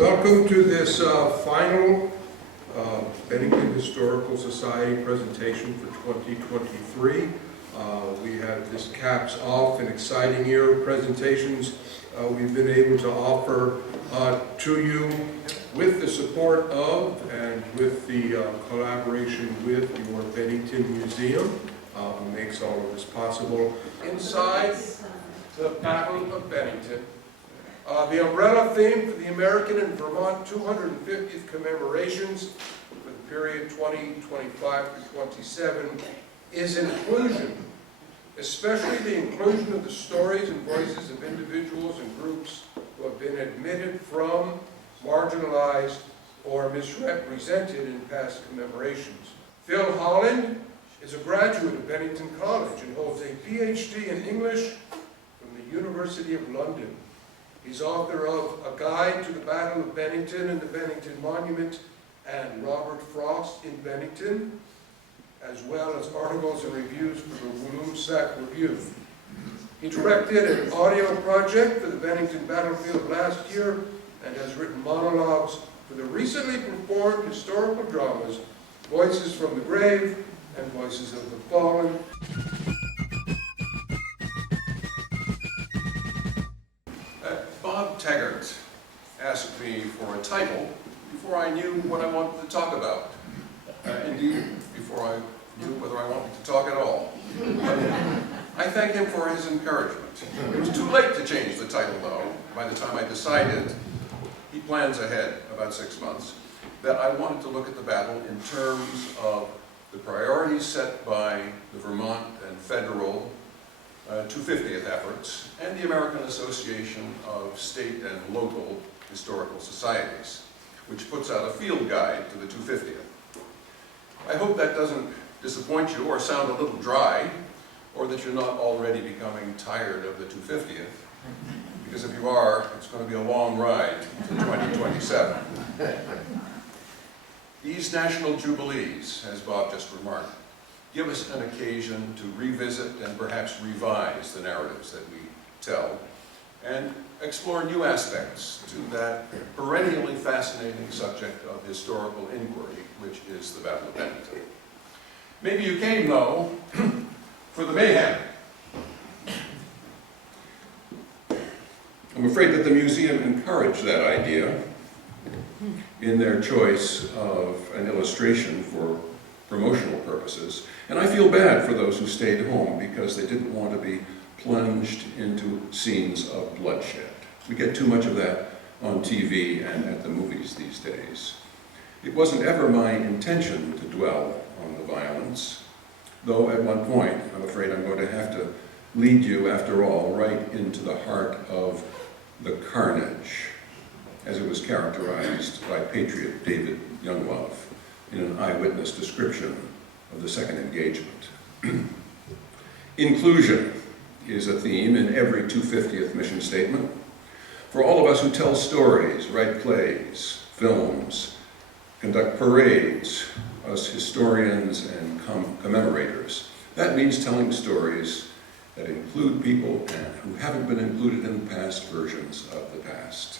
Welcome to this final Bennington Historical Society presentation for 2023. This caps off an exciting year of presentations we've been able to offer to you with the support of and with the collaboration with your Bennington Museum, who makes all of this possible. Inside the Battle of Bennington, the umbrella theme for the American and Vermont 250th commemorations for the period 2025 to 27 is inclusion, especially the inclusion of the stories and voices of individuals and groups who have been omitted from, marginalized, or misrepresented in past commemorations. Phil Holland is a graduate of Bennington College and holds a PhD in English from the University of London. He's author of A Guide to the Battle of Bennington and the Bennington Monument and Robert Frost in Bennington, as well as articles and reviews for the Woolumsac Review. He directed an audio project for the Bennington battlefield last year and has written monologues for the recently performed historical dramas Voices from the Grave and Voices of the Fallen. Bob Taggart asked me for a title before I knew what I wanted to talk about. Indeed, before I knew whether I wanted to talk at all. I thank him for his encouragement. It was too late to change the title, though. By the time I decided, he plans ahead about 6 months, that I wanted to look at the battle in terms of the priorities set by the Vermont and federal 250th efforts, and the American Association of State and Local Historical Societies, which puts out a field guide to the 250th. I hope that doesn't disappoint you or sound a little dry, or that you're not already becoming tired of the 250th, because if you are, it's going to be a long ride to 2027. These national jubilees, as Bob just remarked, give us an occasion to revisit and perhaps revise the narratives that we tell and explore new aspects to that perennially fascinating subject of historical inquiry, which is the Battle of Bennington. Maybe you came, though, for the mayhem. I'm afraid that the museum encouraged that idea in their choice of an illustration for promotional purposes, and I feel bad for those who stayed home because they didn't want to be plunged into scenes of bloodshed. We get too much of that on TV and at the movies these days. It wasn't ever my intention to dwell on the violence, though at one point I'm afraid I'm going to have to lead you, after all, right into the heart of the carnage, as it was characterized by Patriot David Younglove in an eyewitness description of the second engagement. Inclusion is a theme in every 250th mission statement. For all of us who tell stories, write plays, films, conduct parades, us historians and commemorators, that means telling stories that include people who haven't been included in the past versions of the past.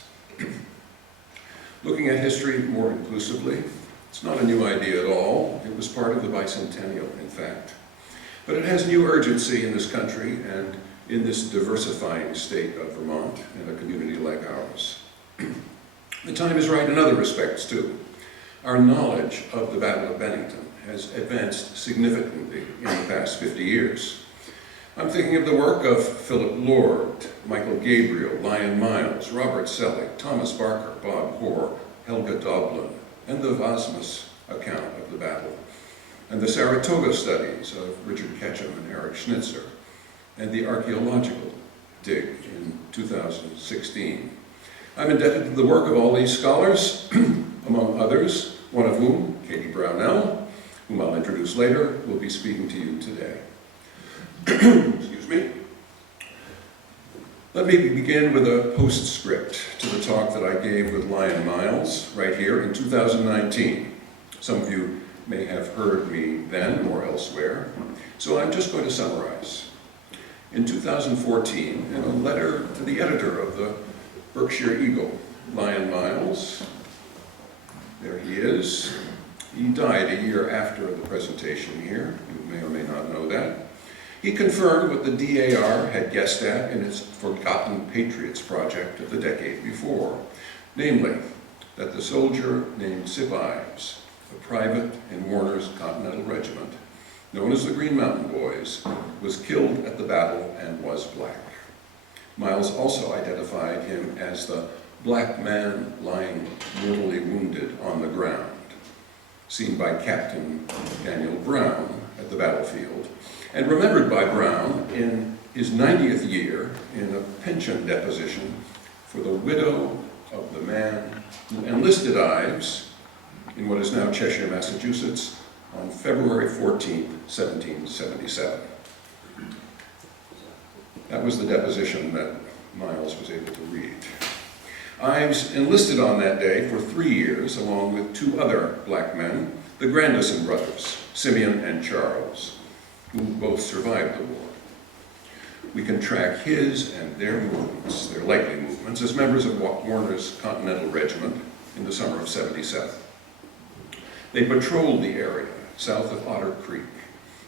Looking at history more inclusively, it's not a new idea at all. It was part of the Bicentennial, in fact. But it has new urgency in this country and in this diversifying state of Vermont and a community like ours. The time is right in other respects, too. Our knowledge of the Battle of Bennington has advanced significantly in the past 50 years. I'm thinking of the work of Philip Lord, Michael Gabriel, Lyon Miles, Robert Selig, Thomas Barker, Bob Hoare, Helga Doblin, and the Vasmus account of the battle, and the Saratoga studies of Richard Ketchum and Eric Schnitzer, and the archaeological dig in 2016. I'm indebted to the work of all these scholars, among others, one of whom, Katie Brownell, whom I'll introduce later, will be speaking to you today. Excuse me. Let me begin with a postscript to the talk that I gave with Lyon Miles right here in 2019. Some of you may have heard me then or elsewhere, so I'm just going to summarize. In 2014, in a letter to the editor of the Berkshire Eagle, Lion Miles. There he is. He died a year after the presentation here. You may or may not know that. He confirmed what the DAR had guessed at in its Forgotten Patriots project of the decade before, namely, that the soldier named Sip Ives, a private in Warner's Continental Regiment, known as the Green Mountain Boys, was killed at the battle and was black. Miles also identified him as the black man lying mortally wounded on the ground, seen by Captain Daniel Brown at the battlefield, and remembered by Brown in his 90th year in a pension deposition for the widow of the man who enlisted Ives in what is now Cheshire, Massachusetts, on February 14, 1777. That was the deposition that Miles was able to read. Ives enlisted on that day for 3 years, along with 2 other black men, the Grandison brothers, Simeon and Charles, who both survived the war. We can track his and their movements, their likely movements, as members of Warner's Continental Regiment in the summer of '77. They patrolled the area south of Otter Creek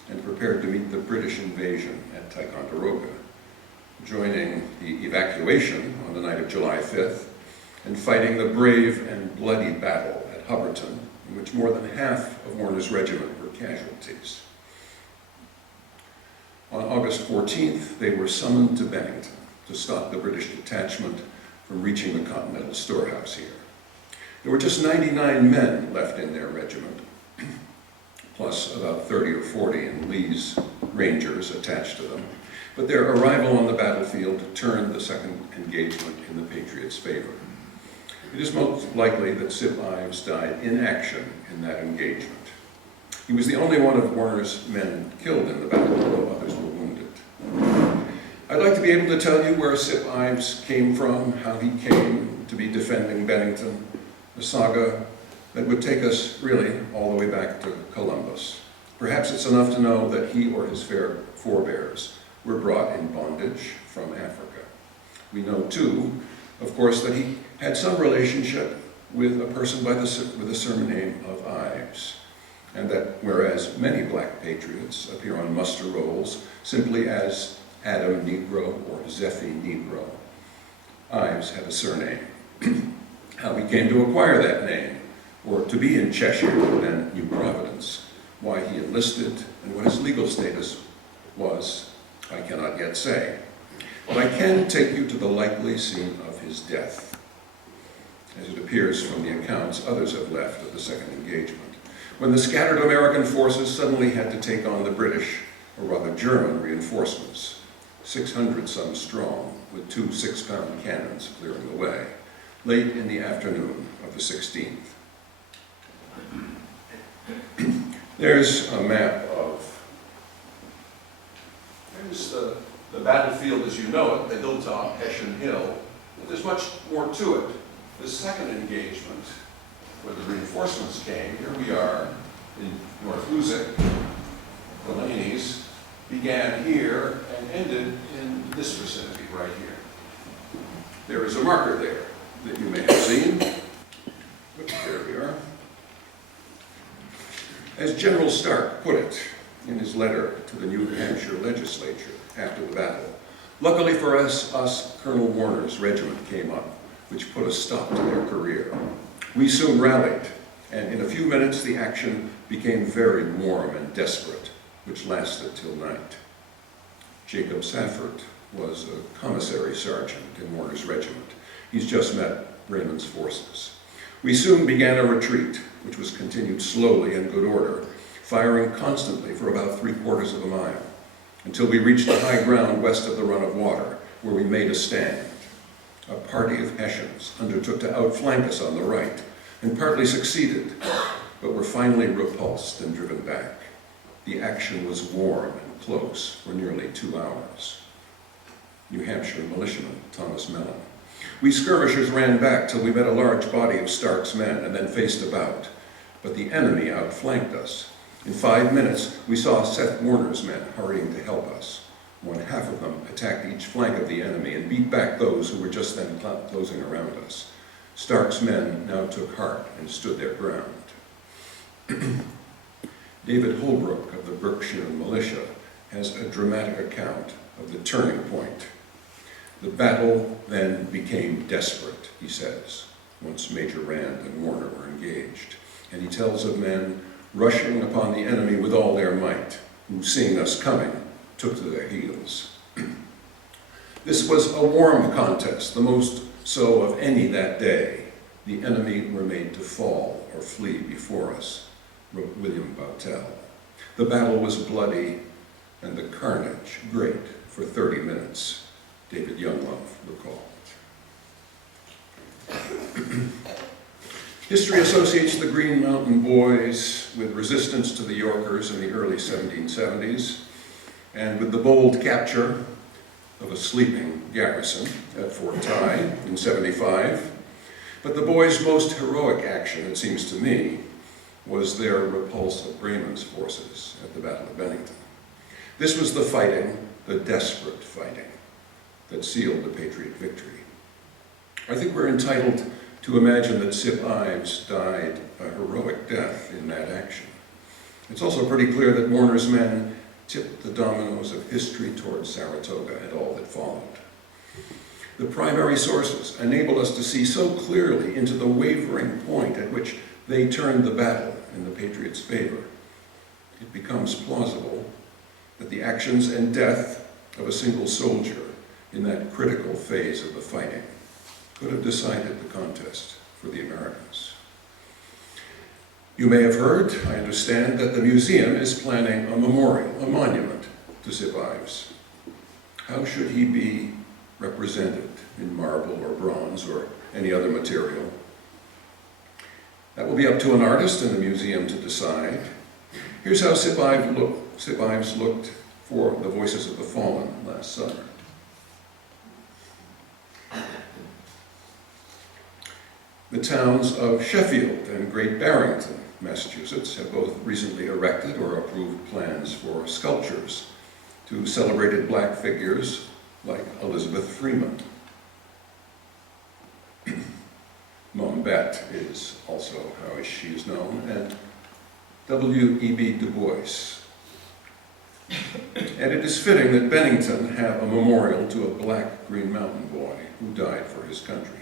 and prepared to meet the British invasion at Ticonderoga, joining the evacuation on the night of July 5th and fighting the brave and bloody battle at Hubbardton, in which more than half of Warner's regiment were casualties. On August 14th, they were summoned to Bennington to stop the British detachment from reaching the Continental Storehouse here. There were just 99 men left in their regiment, plus about 30 or 40 in Lee's Rangers attached to them. But their arrival on the battlefield turned the second engagement in the Patriots' favor. It is most likely that Sip Ives died in action in that engagement. He was the only one of Warner's men killed in the battle, although others were wounded. I'd like to be able to tell you where Sip Ives came from, how he came to be defending Bennington, a saga that would take us really all the way back to Columbus. Perhaps it's enough to know that he or his forebears were brought in bondage from Africa. We know too, of course, that he had some relationship with a person with the surname of Ives, and that whereas many black patriots appear on muster rolls simply as Adam Negro or Zephy Negro, Ives had a surname. How he came to acquire that name, or to be in Cheshire and New Providence, why he enlisted, and what his legal status was, I cannot yet say. But I can take you to the likely scene of his death, as it appears from the accounts others have left of the second engagement, when the scattered American forces suddenly had to take on the British, or rather German, reinforcements, 600 some strong, with 2 6-pound cannons clearing the way, late in the afternoon of the 16th. There's a map of, there's the battlefield as you know it, the hilltop, Hessian Hill, but there's much more to it. The second engagement, where the reinforcements came, here we are in North Luzick, the Laney's, began here and ended in this vicinity right here. There is a marker there that you may have seen. There we are. As General Stark put it in his letter to the New Hampshire legislature after the battle, luckily for us, Colonel Warner's regiment came up, which put a stop to their career. We soon rallied, and in a few minutes the action became very warm and desperate, which lasted till night. Jacob Safford was a commissary sergeant in Warner's regiment. He's just met Raymond's forces. We soon began a retreat, which was continued slowly in good order, firing constantly for about 3/4 of a mile, until we reached the high ground west of the run of water, where we made a stand. A party of Hessians undertook to outflank us on the right, and partly succeeded, but were finally repulsed and driven back. The action was warm and close for nearly 2 hours. New Hampshire militiaman Thomas Mellon. We skirmishers ran back till we met a large body of Stark's men and then faced about, but the enemy outflanked us. In 5 minutes, we saw Seth Warner's men hurrying to help us. 1/2 of them attacked each flank of the enemy and beat back those who were just then closing around us. Stark's men now took heart and stood their ground. David Holbrook of the Berkshire Militia has a dramatic account of the turning point. The battle then became desperate, he says, once Major Rand and Warner were engaged. And he tells of men rushing upon the enemy with all their might, who, seeing us coming, took to their heels. This was a warm contest, the most so of any that day. The enemy were made to fall or flee before us, wrote William Bowtell. The battle was bloody and the carnage great for 30 minutes, David Younglove recalled. History associates the Green Mountain Boys with resistance to the Yorkers in the early 1770s and with the bold capture of a sleeping garrison at Fort Ty in 75. But the boys' most heroic action, it seems to me, was their repulse of Bremen's forces at the Battle of Bennington. This was the fighting, the desperate fighting, that sealed the Patriot victory. I think we're entitled to imagine that Sip Ives died a heroic death in that action. It's also pretty clear that Warner's men tipped the dominoes of history towards Saratoga and all that followed. The primary sources enable us to see so clearly into the wavering point at which they turned the battle in the Patriots' favor. It becomes plausible that the actions and death of a single soldier in that critical phase of the fighting could have decided the contest for the Americans. You may have heard, I understand, that the museum is planning a memorial, a monument to Sip Ives. How should he be represented, in marble or bronze or any other material? That will be up to an artist in the museum to decide. Here's how Sip Ives looked for the Voices of the Fallen last summer. The towns of Sheffield and Great Barrington, Massachusetts, have both recently erected or approved plans for sculptures to celebrated black figures like Elizabeth Freeman. Mom Bet is also how she is known, and W.E.B. Du Bois. And it is fitting that Bennington have a memorial to a black Green Mountain boy who died for his country.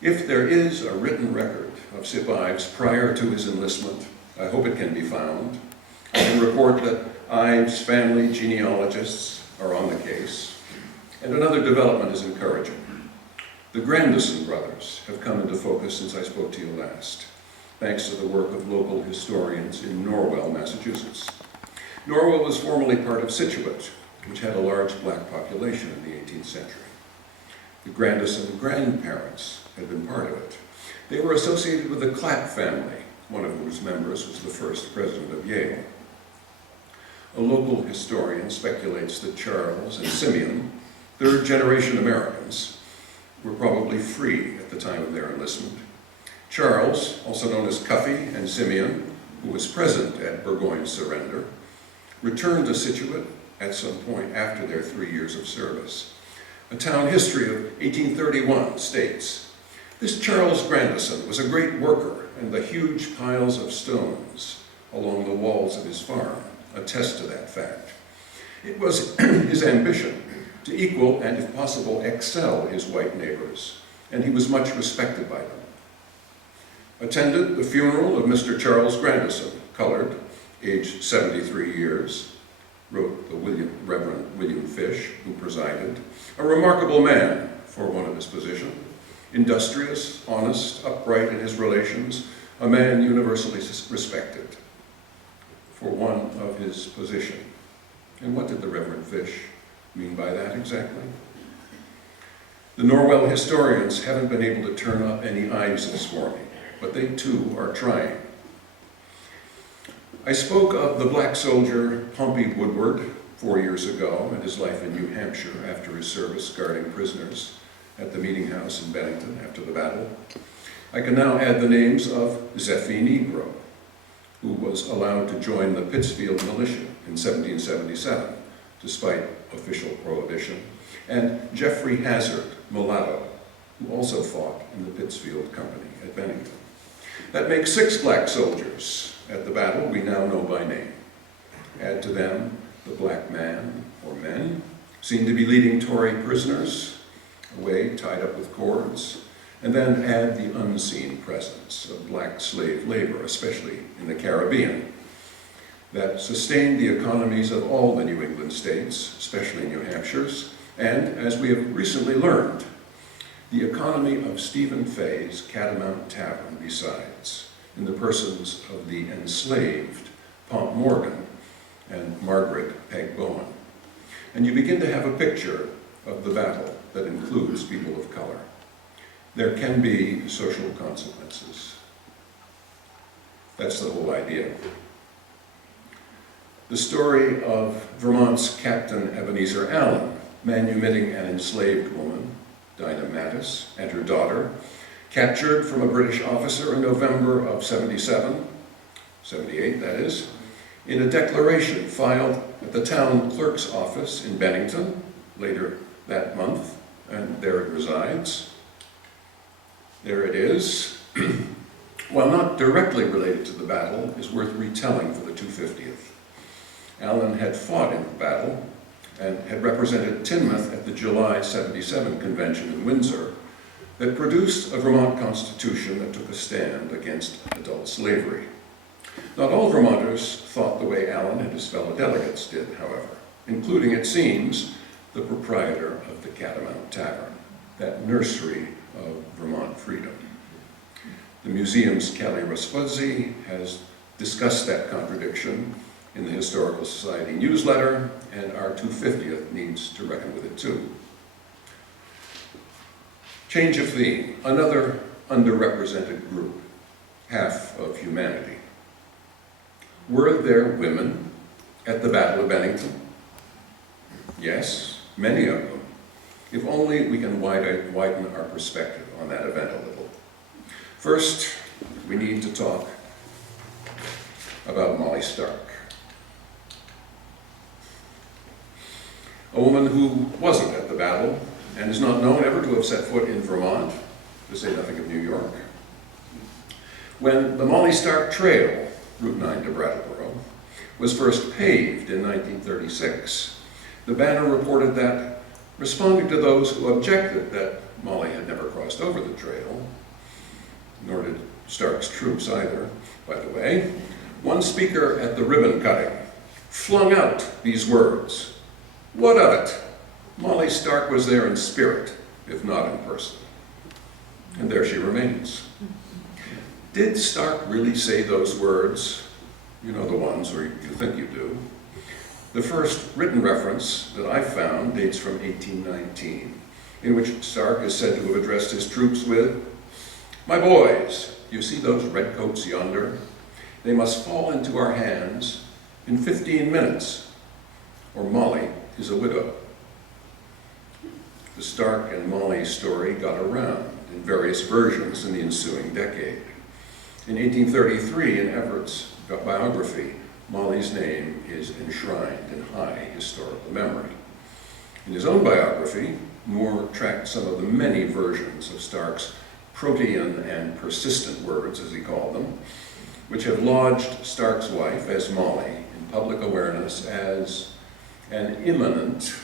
If there is a written record of Sip Ives prior to his enlistment, I hope it can be found. I can report that Ives' family genealogists are on the case, and another development is encouraging. The Grandison brothers have come into focus since I spoke to you last, thanks to the work of local historians in Norwell, Massachusetts. Norwell was formerly part of Scituate, which had a large black population in the 18th century. The Grandison grandparents had been part of it. They were associated with the Clapp family, one of whose members was the first president of Yale. A local historian speculates that Charles and Simeon, third-generation Americans, were probably free at the time of their enlistment. Charles, also known as Cuffy, and Simeon, who was present at Burgoyne's surrender, returned to Scituate at some point after their 3 years of service. A town history of 1831 states, "This Charles Grandison was a great worker, and the huge piles of stones along the walls of his farm attest to that fact. It was his ambition to equal and, if possible, excel his white neighbors, and he was much respected by them. Attended the funeral of Mr. Charles Grandison, colored, aged 73 years, wrote the Reverend William Fish, who presided, a remarkable man for one of his position, industrious, honest, upright in his relations, a man universally respected for one of his position." And what did the Reverend Fish mean by that exactly? The Norwell historians haven't been able to turn up any Iveses for me, but they too are trying. I spoke of the black soldier Pompey Woodward 4 years ago and his life in New Hampshire after his service guarding prisoners at the meeting house in Bennington after the battle. I can now add the names of Zephy Negro, who was allowed to join the Pittsfield militia in 1777, despite official prohibition, and Jeffrey Hazard, mulatto, who also fought in the Pittsfield Company at Bennington. That makes 6 black soldiers at the battle we now know by name. Add to them the black man or men, seen to be leading Tory prisoners away, tied up with cords, and then add the unseen presence of black slave labor, especially in the Caribbean, that sustained the economies of all the New England states, especially New Hampshire's, and, as we have recently learned, the economy of Stephen Fay's Catamount Tavern besides, in the persons of the enslaved Pomp Morgan and Margaret Peg Bowen. And you begin to have a picture of the battle that includes people of color. There can be social consequences. That's the whole idea. The story of Vermont's Captain Ebenezer Allen, manumitting an enslaved woman, Dinah Mattis, and her daughter, captured from a British officer in November of 78 that is, in a declaration filed at the town clerk's office in Bennington later that month, and there it resides. There it is. While not directly related to the battle, is worth retelling for the 250th. Allen had fought in the battle and had represented Teignmouth at the July 77 convention in Windsor that produced a Vermont constitution that took a stand against adult slavery. Not all Vermonters thought the way Allen and his fellow delegates did, however, including, it seems, the proprietor of the Catamount Tavern, that nursery of Vermont freedom. The museum's Kelly Raspuzzi has discussed that contradiction in the Historical Society newsletter, and our 250th needs to reckon with it too. Change of theme, another underrepresented group, half of humanity. Were there women at the Battle of Bennington? Yes, many of them. If only we can widen our perspective on that event a little. First, we need to talk about Molly Stark. A woman who wasn't at the battle and is not known ever to have set foot in Vermont, to say nothing of New York. When the Molly Stark Trail, Route 9 to Brattleboro, was first paved in 1936, the banner reported that, responding to those who objected that Molly had never crossed over the trail, nor did Stark's troops either, by the way, one speaker at the ribbon cutting flung out these words, "What of it? Molly Stark was there in spirit, if not in person." And there she remains. Did Stark really say those words? You know the ones, or you think you do. The first written reference that I found dates from 1819, in which Stark is said to have addressed his troops with, "My boys, you see those redcoats yonder? They must fall into our hands in 15 minutes, or Molly is a widow." The Stark and Molly story got around in various versions in the ensuing decade. In 1833, in Everett's biography, Molly's name is enshrined in high historical memory. In his own biography, Moore tracked some of the many versions of Stark's protean and persistent words, as he called them, which have lodged Stark's wife as Molly in public awareness as an imminent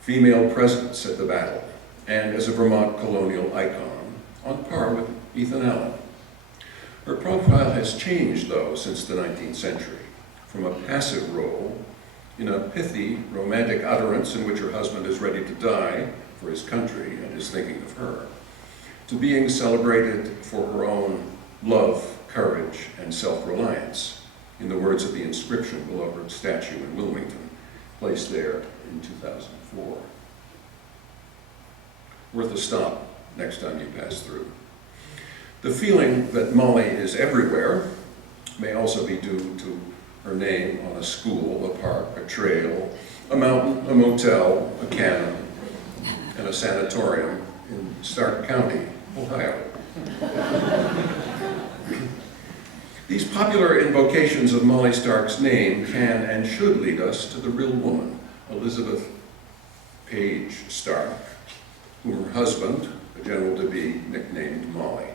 female presence at the battle and as a Vermont colonial icon, on par with Ethan Allen. Her profile has changed, though, since the 19th century, from a passive role in a pithy, romantic utterance in which her husband is ready to die for his country and is thinking of her, to being celebrated for her own love, courage, and self-reliance, in the words of the inscription below her statue in Wilmington, placed there in 2004. Worth a stop next time you pass through. The feeling that Molly is everywhere may also be due to her name on a school, a park, a trail, a mountain, a motel, a cannon, and a sanatorium in Stark County, Ohio. These popular invocations of Molly Stark's name can and should lead us to the real woman, Elizabeth Page Stark, whom her husband, the general to be nicknamed Molly.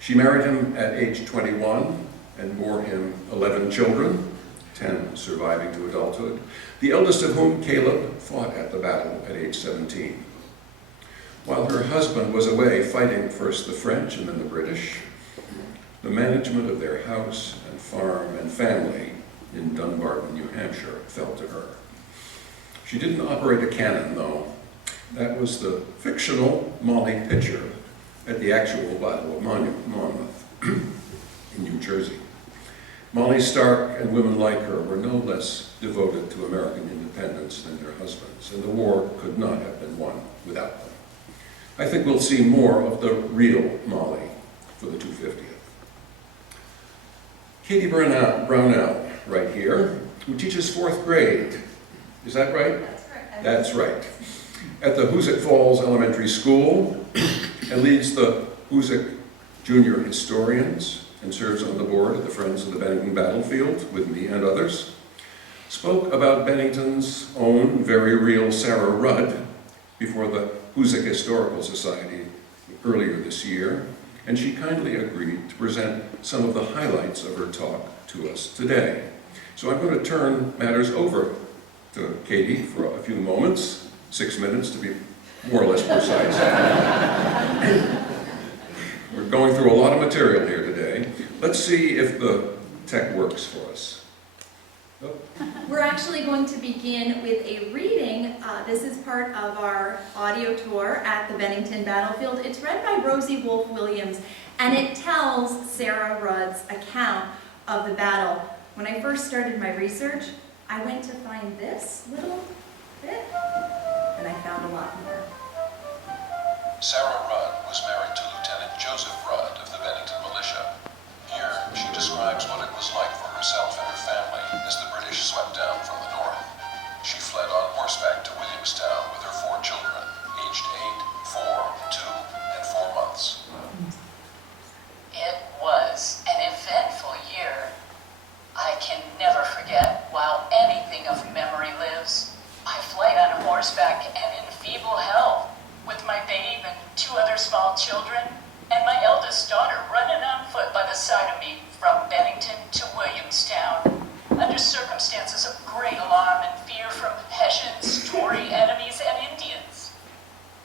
She married him at age 21 and bore him 11 children, 10 surviving to adulthood, the eldest of whom, Caleb, fought at the battle at age 17. While her husband was away fighting first the French and then the British, the management of their house and farm and family in Dunbarton, New Hampshire, fell to her. She didn't operate a cannon, though. That was the fictional Molly Pitcher at the actual Battle of Monmouth in New Jersey. Molly Stark and women like her were no less devoted to American independence than their husbands, and the war could not have been won without them. I think we'll see more of the real Molly for the 250th. Katie Brownell, right here, who teaches 4th grade. Is that right? That's correct. That's right. At the Hoosick Falls Elementary School, and leads the Hoosick Junior Historians, and serves on the board of the Friends of the Bennington Battlefield with me and others, spoke about Bennington's own very real Sarah Rudd before the Hoosick Historical Society earlier this year, and she kindly agreed to present some of the highlights of her talk to us today. So I'm going to turn matters over to Katie for a few moments, 6 minutes to be more or less precise. We're going through a lot of material here today. Let's see if the tech works for us. Oh. We're actually going to begin with a reading. This is part of our audio tour at the Bennington Battlefield. It's read by Rosie Wolfe Williams, and it tells Sarah Rudd's account of the battle. When I first started my research, I went to find this little bit, and I found a lot more. Sarah Rudd was married to Lieutenant Joseph Rudd of the Bennington Militia. Here, she describes what it was like for herself and her family as the British swept down from the north. She fled on horseback to Williamstown with her 4 children, aged 8, 4, 2, and 4 months. It was an eventful year. I can never forget while anything of memory lives. My flight on horseback and in feeble health, with my babe and 2 other small children, and my eldest daughter running on foot by the side of me from Bennington to Williamstown, under circumstances of great alarm and fear from Hessians, Tory enemies, and Indians.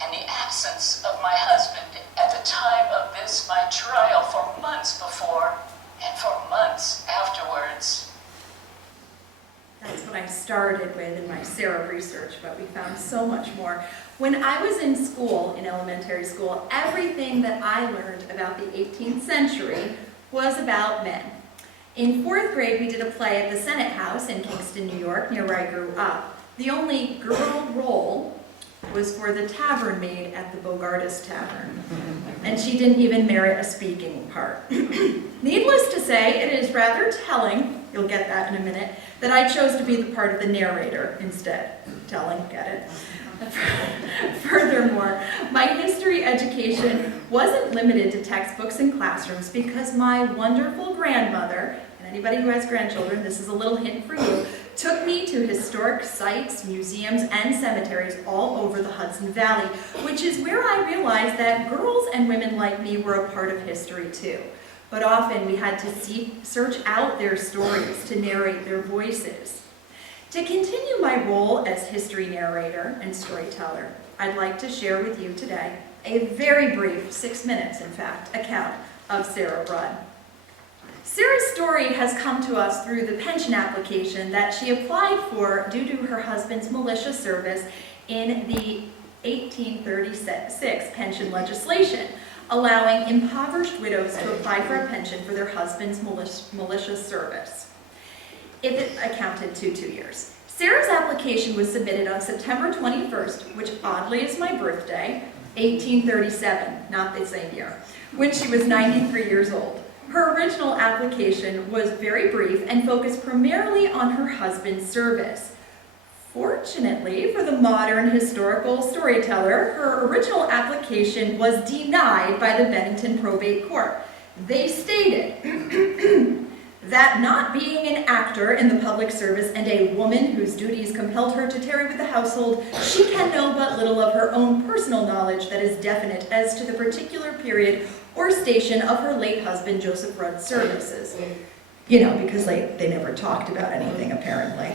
And the absence of my husband at the time of this, my trial, for months before and for months afterwards. That's what I started with in my Sarah research, but we found so much more. When I was in school, in elementary school, everything that I learned about the 18th century was about men. In 4th grade, we did a play at the Senate House in Kingston, New York, near where I grew up. The only girl role was for the tavern maid at the Bogardus Tavern, and she didn't even merit a speaking part. Needless to say, it is rather telling, you'll get that in a minute, that I chose to be the part of the narrator instead. Telling, get it? Furthermore, my history education wasn't limited to textbooks and classrooms because my wonderful grandmother, and anybody who has grandchildren, this is a little hint for you, took me to historic sites, museums, and cemeteries all over the Hudson Valley, which is where I realized that girls and women like me were a part of history too. But often we had to search out their stories to narrate their voices. To continue my role as history narrator and storyteller, I'd like to share with you today a very brief, 6 minutes in fact, account of Sarah Rudd. Sarah's story has come to us through the pension application that she applied for due to her husband's militia service in the 1836 pension legislation, allowing impoverished widows to apply for a pension for their husband's militia service, if it accounted to 2 years. Sarah's application was submitted on September 21st, which oddly is my birthday, 1837, not the same year, when she was 93 years old. Her original application was very brief and focused primarily on her husband's service. Fortunately for the modern historical storyteller, her original application was denied by the Bennington Probate Court. They stated That not being an actor in the public service and a woman whose duties compelled her to tarry with the household, she can know but little of her own personal knowledge that is definite as to the particular period or station of her late husband Joseph Rudd's services. You know, because they never talked about anything, apparently.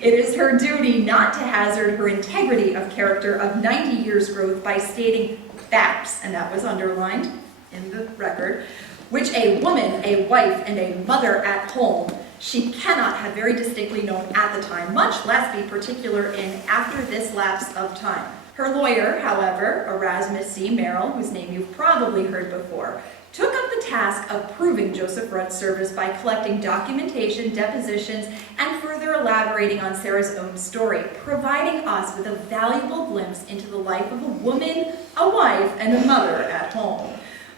It is her duty not to hazard her integrity of character of 90 years' growth by stating facts, and that was underlined in the record, which a woman, a wife, and a mother at home she cannot have very distinctly known at the time, much less be particular in after this lapse of time. Her lawyer, however, Erasmus C. Merrill, whose name you've probably heard before, took up the task of proving Joseph Rudd's service by collecting documentation, depositions, and further elaborating on Sarah's own story, providing us with a valuable glimpse into the life of a woman, a wife, and a mother at home.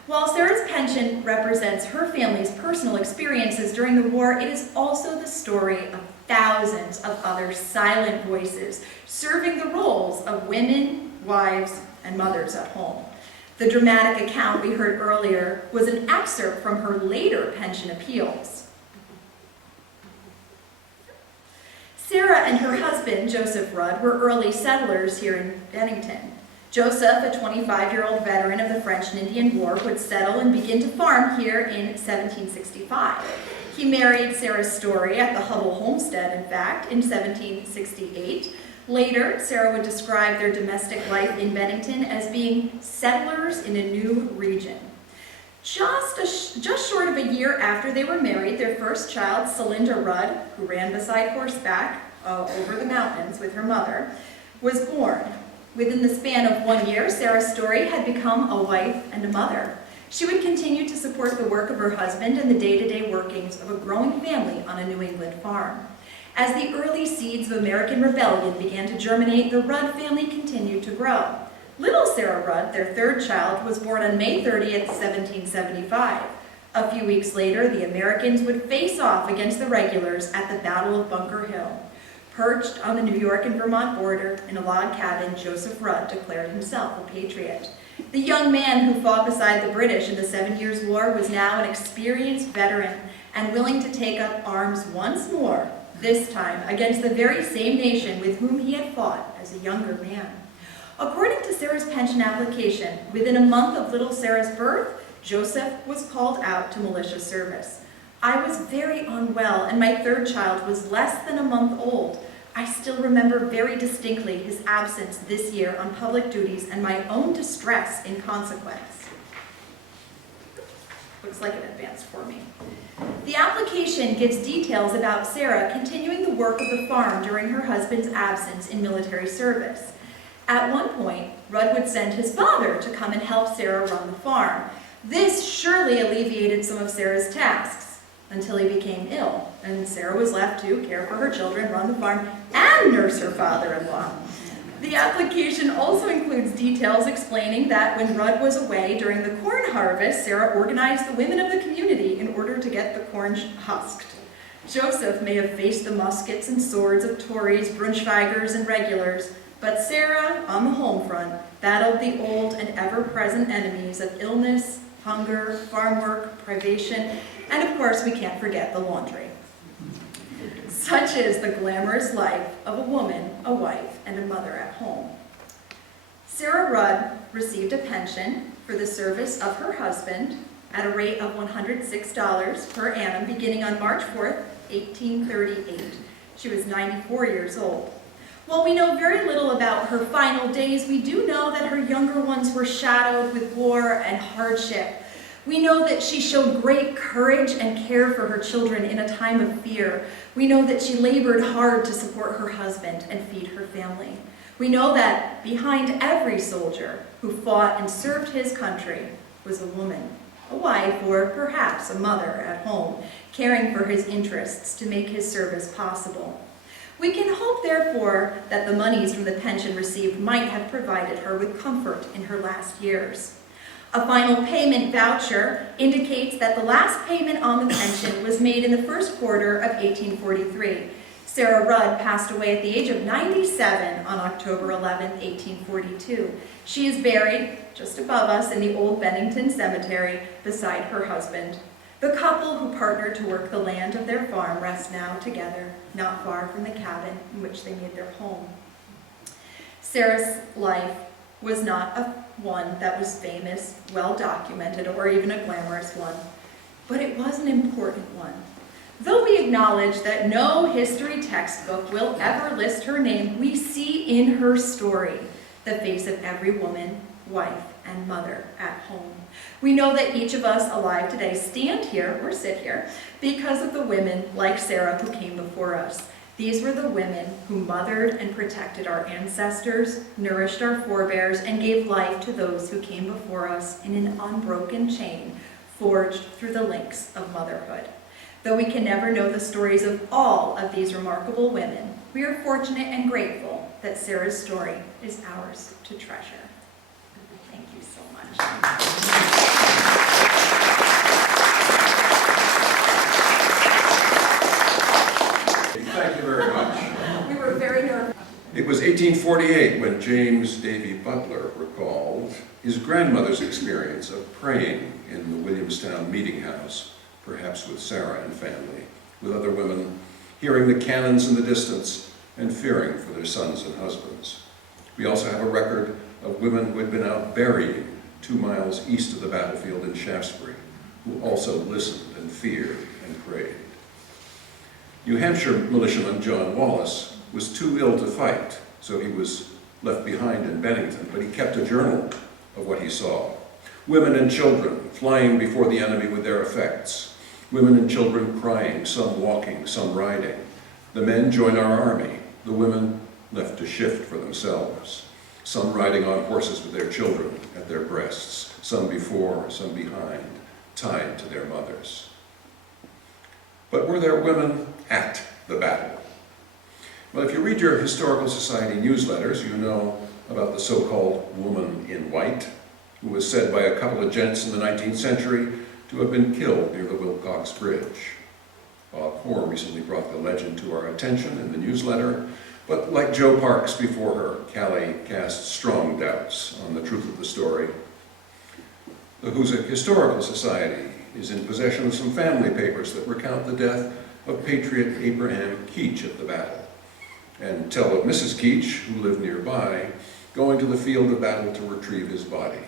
While Sarah's pension represents her family's personal experiences during the war, it is also the story of thousands of other silent voices serving the roles of women, wives, and mothers at home. The dramatic account we heard earlier was an excerpt from her later pension appeals. Sarah and her husband, Joseph Rudd, were early settlers here in Bennington. Joseph, a 25-year-old veteran of the French and Indian War, would settle and begin to farm here in 1765. He married Sarah Story at the Hubble homestead, in fact, in 1768. Later, Sarah would describe their domestic life in Bennington as being settlers in a new region. Just short of a year after they were married, their first child, Celinda Rudd, who ran beside horseback over the mountains with her mother, was born. Within the span of 1 year, Sarah Story had become a wife and a mother. She would continue to support the work of her husband and the day-to-day workings of a growing family on a New England farm. As the early seeds of American rebellion began to germinate, the Rudd family continued to grow. Little Sarah Rudd, their third child, was born on May 30th, 1775. A few weeks later, the Americans would face off against the regulars at the Battle of Bunker Hill. Perched on the New York and Vermont border in a log cabin, Joseph Rudd declared himself a patriot. The young man who fought beside the British in the 7 Years' War was now an experienced veteran and willing to take up arms once more, this time against the very same nation with whom he had fought as a younger man. According to Sarah's pension application, within a month of little Sarah's birth, Joseph was called out to militia service. I was very unwell, and my third child was less than a month old. I still remember very distinctly his absence this year on public duties and my own distress in consequence. Looks like it advanced for me. The application gives details about Sarah continuing the work of the farm during her husband's absence in military service. At one point, Rudd would send his father to come and help Sarah run the farm. This surely alleviated some of Sarah's tasks, until he became ill, and Sarah was left to care for her children, run the farm, and nurse her father-in-law. The application also includes details explaining that when Rudd was away during the corn harvest, Sarah organized the women of the community in order to get the corn husked. Joseph may have faced the muskets and swords of Tories, Braunschweigers, and regulars, but Sarah, on the home front, battled the old and ever-present enemies of illness, hunger, farm work, privation, and of course we can't forget the laundry. Such is the glamorous life of a woman, a wife, and a mother at home. Sarah Rudd received a pension for the service of her husband at a rate of $106 per annum beginning on March 4th, 1838. She was 94 years old. While we know very little about her final days, we do know that her younger ones were shadowed with war and hardship. We know that she showed great courage and care for her children in a time of fear. We know that she labored hard to support her husband and feed her family. We know that behind every soldier who fought and served his country was a woman, a wife, or perhaps a mother at home, caring for his interests to make his service possible. We can hope, therefore, that the monies from the pension received might have provided her with comfort in her last years. A final payment voucher indicates that the last payment on the pension was made in the first quarter of 1843. Sarah Rudd passed away at the age of 97 on October 11, 1842. She is buried just above us in the old Bennington cemetery beside her husband. The couple who partnered to work the land of their farm rest now together, not far from the cabin in which they made their home. Sarah's life was not one that was famous, well documented, or even a glamorous one, but it was an important one. Though we acknowledge that no history textbook will ever list her name, we see in her story the face of every woman, wife, and mother at home. We know that each of us alive today stand here or sit here because of the women like Sarah who came before us. These were the women who mothered and protected our ancestors, nourished our forebears, and gave life to those who came before us in an unbroken chain forged through the links of motherhood. Though we can never know the stories of all of these remarkable women, we are fortunate and grateful that Sarah's story is ours to treasure. Thank you so much. Thank you very much. We were very nervous. It was 1848 when James Davy Butler recalled his grandmother's experience of praying in the Williamstown meeting house, perhaps with Sarah and family, with other women, hearing the cannons in the distance and fearing for their sons and husbands. We also have a record of women who had been out burying 2 miles east of the battlefield in Shaftesbury, who also listened and feared and prayed. New Hampshire militiaman John Wallace was too ill to fight, so he was left behind in Bennington, but he kept a journal of what he saw. Women and children flying before the enemy with their effects. Women and children crying, some walking, some riding. The men join our army, the women left to shift for themselves. Some riding on horses with their children at their breasts, some before, some behind, tied to their mothers. But were there women at the battle? Well, if you read your Historical Society newsletters, you know about the so-called woman in white, who was said by a couple of gents in the 19th century to have been killed near the Wilcox Bridge. Bob Hoare recently brought the legend to our attention in the newsletter, but like Joe Parks before her, Callie cast strong doubts on the truth of the story. The Hoosick Historical Society is in possession of some family papers that recount the death of Patriot Abraham Keach at the battle, and tell of Mrs. Keach, who lived nearby, going to the field of battle to retrieve his body.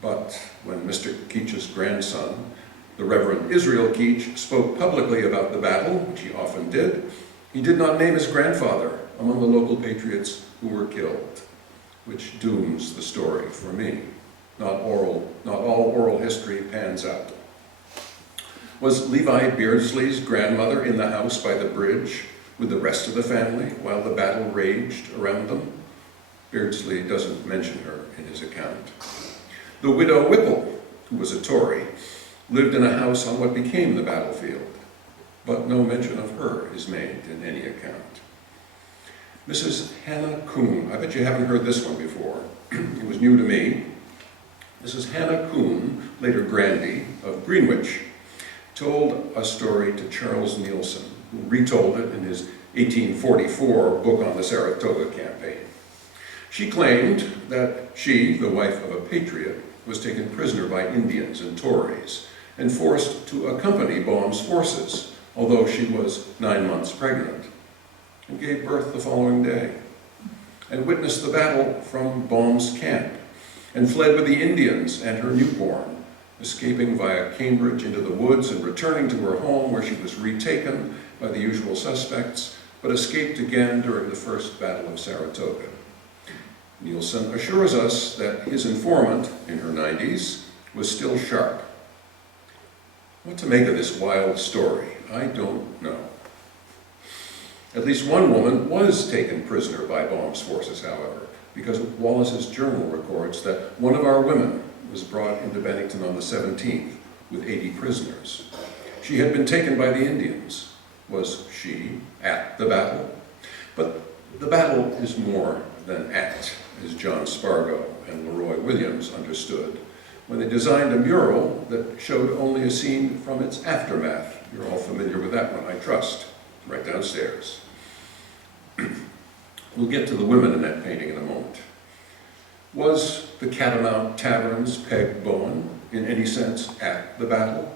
But when Mr. Keach's grandson, the Reverend Israel Keach, spoke publicly about the battle, which he often did, he did not name his grandfather among the local patriots who were killed, which dooms the story for me. Not all oral history pans out. Was Levi Beardsley's grandmother in the house by the bridge with the rest of the family while the battle raged around them? Beardsley doesn't mention her in his account. The widow Whipple, who was a Tory, lived in a house on what became the battlefield, but no mention of her is made in any account. Mrs. Hannah Coon, I bet you haven't heard this one before. It was new to me. Mrs. Hannah Coon, later Grandy of Greenwich, told a story to Charles Nielsen, who retold it in his 1844 book on the Saratoga campaign. She claimed that she, the wife of a patriot, was taken prisoner by Indians and Tories and forced to accompany Baum's forces, although she was 9 months pregnant, and gave birth the following day, and witnessed the battle from Baum's camp, and fled with the Indians and her newborn, escaping via Cambridge into the woods and returning to her home where she was retaken by the usual suspects, but escaped again during the First Battle of Saratoga. Nielsen assures us that his informant, in her 90s, was still sharp. What to make of this wild story, I don't know. At least one woman was taken prisoner by Baum's forces, however, because Wallace's journal records that one of our women was brought into Bennington on the 17th with 80 prisoners. She had been taken by the Indians. Was she at the battle? But the battle is more than at, as John Spargo and Leroy Williams understood when they designed a mural that showed only a scene from its aftermath. You're all familiar with that one, I trust, right downstairs. We'll get to the women in that painting in a moment. Was the Catamount Tavern's Peg Bowen, in any sense, at the battle?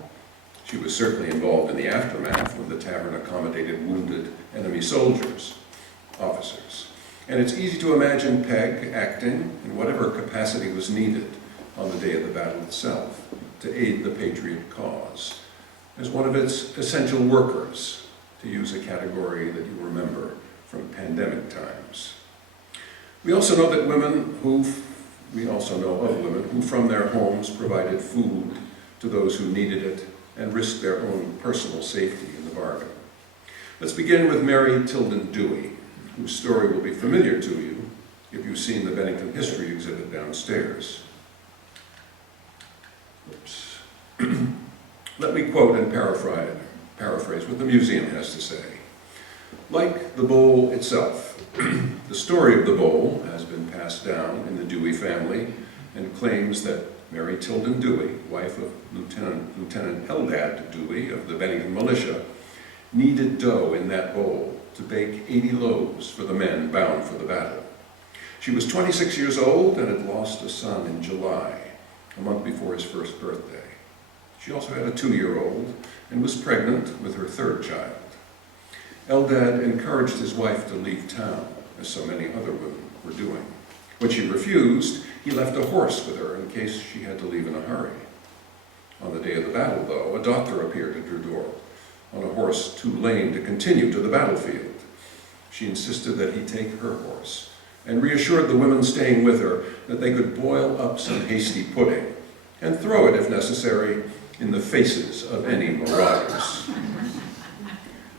She was certainly involved in the aftermath when the tavern accommodated wounded enemy soldiers, officers. And it's easy to imagine Peg acting in whatever capacity was needed on the day of the battle itself to aid the Patriot cause, as one of its essential workers, to use a category that you remember from pandemic times. We also know of women who from their homes provided food to those who needed it and risked their own personal safety in the bargain. Let's begin with Mary Tilden Dewey, whose story will be familiar to you if you've seen the Bennington History exhibit downstairs. Oops. Let me quote and paraphrase what the museum has to say. Like the bowl itself, the story of the bowl has been passed down in the Dewey family and claims that Mary Tilden Dewey, wife of Lieutenant Eldad Dewey of the Bennington Militia, kneaded dough in that bowl to bake 80 loaves for the men bound for the battle. She was 26 years old and had lost a son in July, a month before his first birthday. She also had a 2-year-old and was pregnant with her 3rd child. Eldad encouraged his wife to leave town, as so many other women were doing. When she refused, he left a horse with her in case she had to leave in a hurry. On the day of the battle, though, a doctor appeared at her door on a horse too lame to continue to the battlefield. She insisted that he take her horse and reassured the women staying with her that they could boil up some hasty pudding and throw it, if necessary, in the faces of any marauders.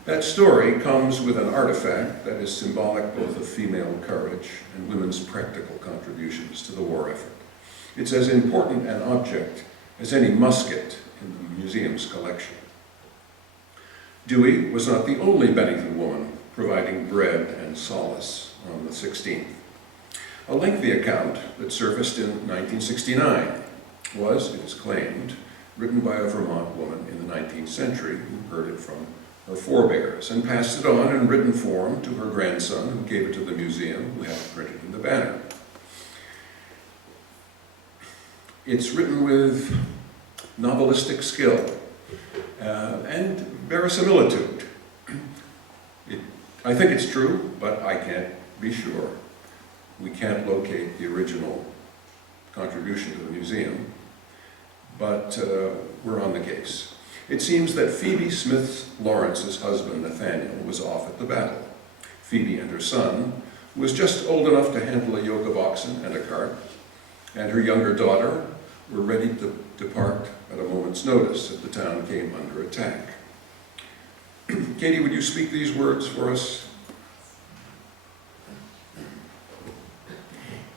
That story comes with an artifact that is symbolic both of female courage and women's practical contributions to the war effort. It's as important an object as any musket in the museum's collection. Dewey was not the only Bennington woman providing bread and solace on the 16th. A lengthy account that surfaced in 1969 was, it is claimed, written by a Vermont woman in the 19th century who heard it from her forebears and passed it on in written form to her grandson, who gave it to the museum, who had it printed in the banner. It's written with novelistic skill and verisimilitude. I think it's true, but I can't be sure. We can't locate the original contribution to the museum, but we're on the case. It seems that Phoebe Smith Lawrence's husband, Nathaniel, was off at the battle. Phoebe and her son, who was just old enough to handle a yoke of oxen and a cart, and her younger daughter were ready to depart at a moment's notice if the town came under attack. Katie, would you speak these words for us?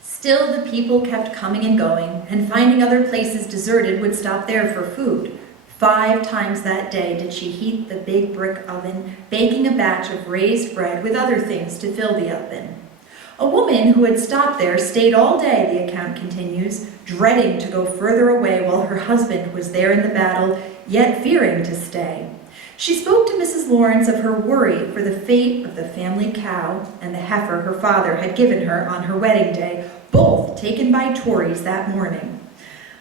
Still the people kept coming and going, and finding other places deserted would stop there for food. 5 times that day did she heat the big brick oven, baking a batch of raised bread with other things to fill the oven. A woman who had stopped there stayed all day, the account continues, dreading to go further away while her husband was there in the battle, yet fearing to stay. She spoke to Mrs. Lawrence of her worry for the fate of the family cow and the heifer her father had given her on her wedding day, both taken by Tories that morning.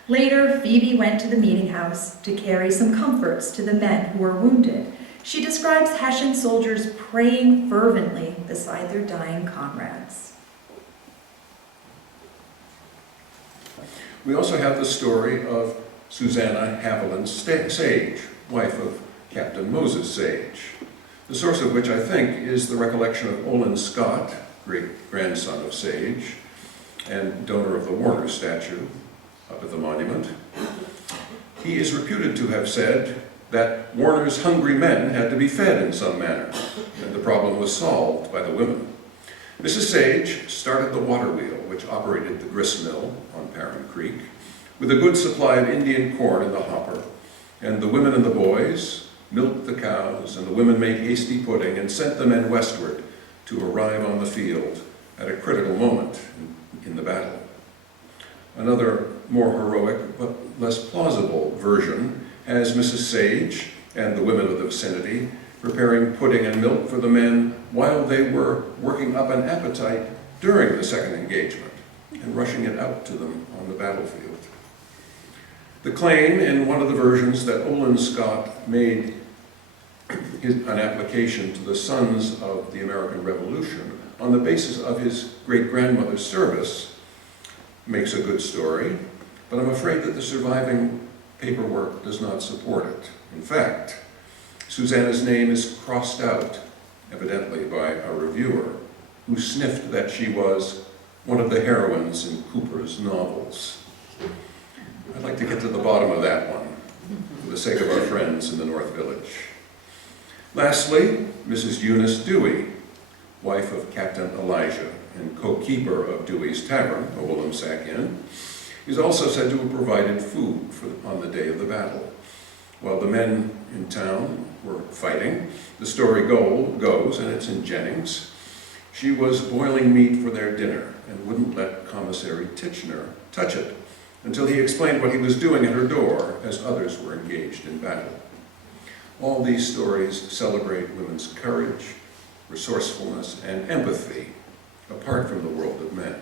Later, Phoebe went to the meeting house to carry some comforts to the men who were wounded. She describes Hessian soldiers praying fervently beside their dying comrades. We also have the story of Susanna Haviland Sage, wife of Captain Moses Sage, the source of which I think is the recollection of Olin Scott, great-grandson of Sage, and donor of the Warner statue up at the monument. He is reputed to have said that Warner's hungry men had to be fed in some manner, and the problem was solved by the women. Mrs. Sage started the water wheel, which operated the grist mill on Perrin Creek, with a good supply of Indian corn in the hopper, and the women and the boys milked the cows, and the women made hasty pudding and sent the men westward to arrive on the field at a critical moment in the battle. Another more heroic but less plausible version has Mrs. Sage and the women of the vicinity preparing pudding and milk for the men while they were working up an appetite during the second engagement and rushing it out to them on the battlefield. The claim in one of the versions that Olin Scott made an application to the sons of the American Revolution on the basis of his great-grandmother's service makes a good story, but I'm afraid that the surviving paperwork does not support it. In fact, Susanna's name is crossed out, evidently by a reviewer, who sniffed that she was one of the heroines in Cooper's novels. I'd like to get to the bottom of that one, for the sake of our friends in the North Village. Lastly, Mrs. Eunice Dewey, wife of Captain Elijah and co-keeper of Dewey's Tavern, a Willemsack Inn, is also said to have provided food on the day of the battle. While the men in town were fighting, the story goes, and it's in Jennings, she was boiling meat for their dinner and wouldn't let Commissary Titchener touch it until he explained what he was doing at her door as others were engaged in battle. All these stories celebrate women's courage, resourcefulness, and empathy, apart from the world of men.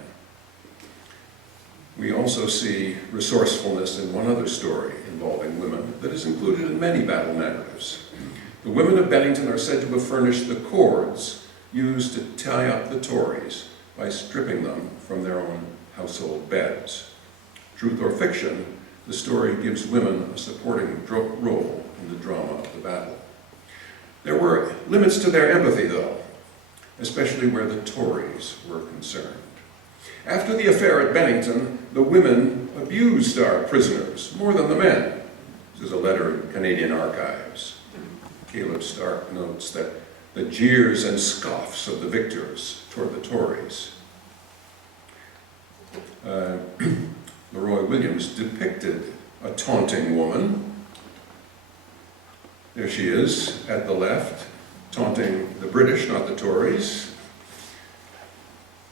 We also see resourcefulness in one other story involving women that is included in many battle narratives. The women of Bennington are said to have furnished the cords used to tie up the Tories by stripping them from their own household beds. Truth or fiction, the story gives women a supporting role in the drama of the battle. There were limits to their empathy, though, especially where the Tories were concerned. After the affair at Bennington, the women abused our prisoners more than the men. This is a letter in Canadian Archives. Caleb Stark notes that the jeers and scoffs of the victors toward the Tories. Leroy Williams depicted a taunting woman. There she is at the left, taunting the British, not the Tories.